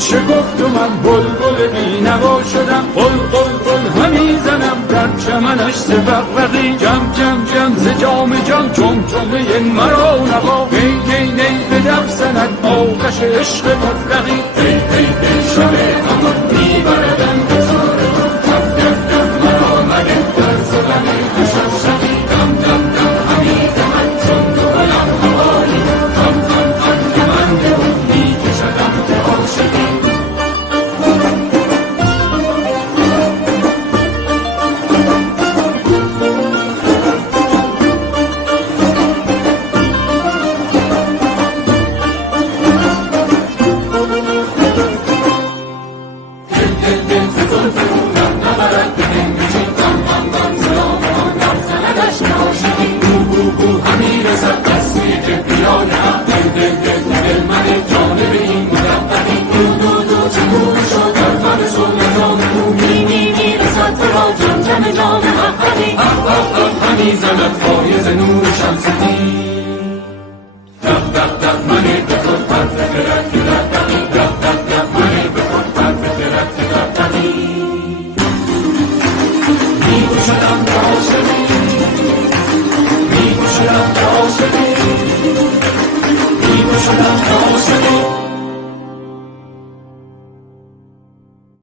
شگفت و من بلبل بی‌نوا شدم، قل قل قل همی زنم در چمنش سبقبقی. جم جم جم ز جام جان چم چمه مرا نوا، گی گی نی به دف زند آتش عشق مطلقی. هی هی هی شب امان میبردم به زار تو، دف دف دف مرا مده در زدن تششقی. دم دم دم همی دهد چون تو بلم هوایی، دم دم دم کمند او میکشدم به عاشقی. همی زند فایز نور شمس دین، دق دق دق منه به تو طرف خرد.